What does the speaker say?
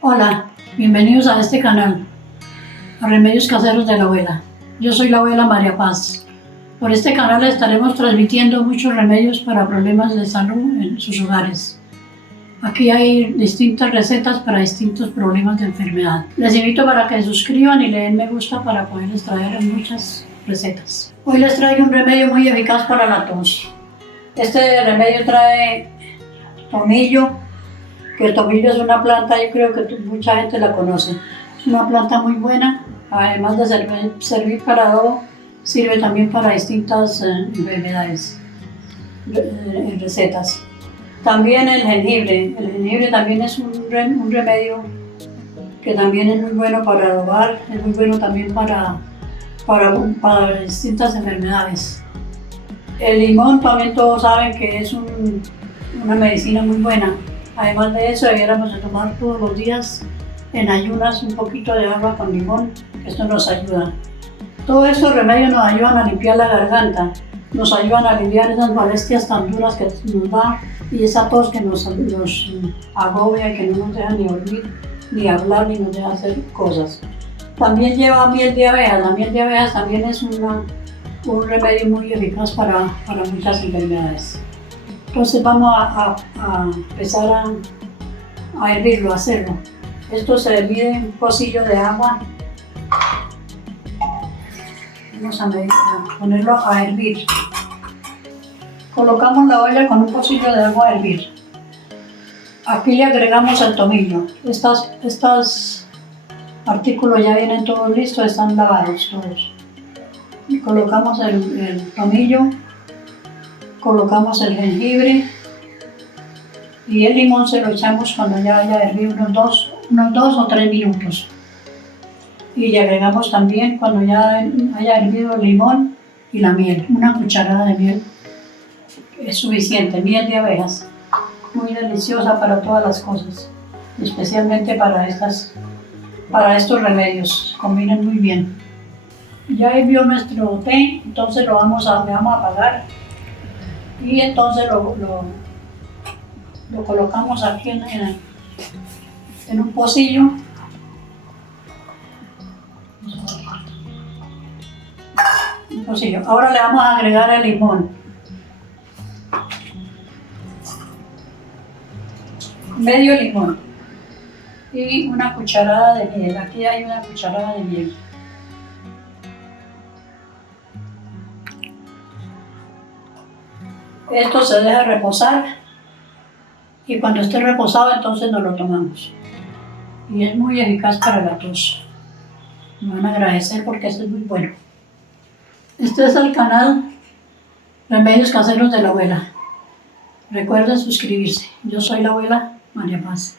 Hola, bienvenidos a este canal, a Remedios Caseros de la Abuela. Yo soy la abuela María Paz. Por este canal estaremos transmitiendo muchos remedios para problemas de salud en sus hogares. Aquí hay distintas recetas para distintos problemas de enfermedad. Les invito para que se suscriban y le den me gusta para poderles traer muchas recetas. Hoy les traigo un remedio muy eficaz para la tos. Este remedio trae tomillo, que el tomillo es una planta, yo creo que mucha gente la conoce. Es una planta muy buena, además de servir para adobo, sirve también para distintas enfermedades, recetas. También el jengibre también es un remedio que también es muy bueno para adobar, es muy bueno también para distintas enfermedades. El limón también todos saben que es una medicina muy buena. Además de eso, debiéramos de tomar todos los días en ayunas un poquito de agua con limón, que esto nos ayuda. Todos estos remedios nos ayudan a limpiar la garganta, nos ayudan a aliviar esas molestias tan duras que nos da y esa tos que nos agobia y que no nos deja ni dormir, ni hablar, ni nos deja hacer cosas. También lleva miel de abejas. La miel de abejas también es un remedio muy eficaz para muchas enfermedades. Entonces vamos a empezar a hervirlo, a hacerlo. Esto se hervide en un pocillo de agua. Vamos a ponerlo a hervir. Colocamos la olla con un pocillo de agua a hervir. Aquí le agregamos el tomillo. Estos artículos ya vienen todos listos, están lavados todos. Y colocamos el tomillo. Colocamos el jengibre y el limón se lo echamos cuando ya haya hervido unos 2 o 3 minutos. Y le agregamos también cuando ya haya hervido el limón y la miel, una cucharada de miel es suficiente, miel de abejas, muy deliciosa para todas las cosas, especialmente para estos remedios, combinan muy bien. Ya hirvió nuestro té, entonces le vamos a apagar. Y entonces lo colocamos aquí en un pocillo. Ahora le vamos a agregar el limón. Medio limón. Y una cucharada de miel. Aquí hay una cucharada de miel. Esto se deja reposar y cuando esté reposado entonces nos lo tomamos. Y es muy eficaz para la tos. Me van a agradecer porque esto es muy bueno. Este es el canal Remedios Caseros de la Abuela. Recuerden suscribirse. Yo soy la abuela María Paz.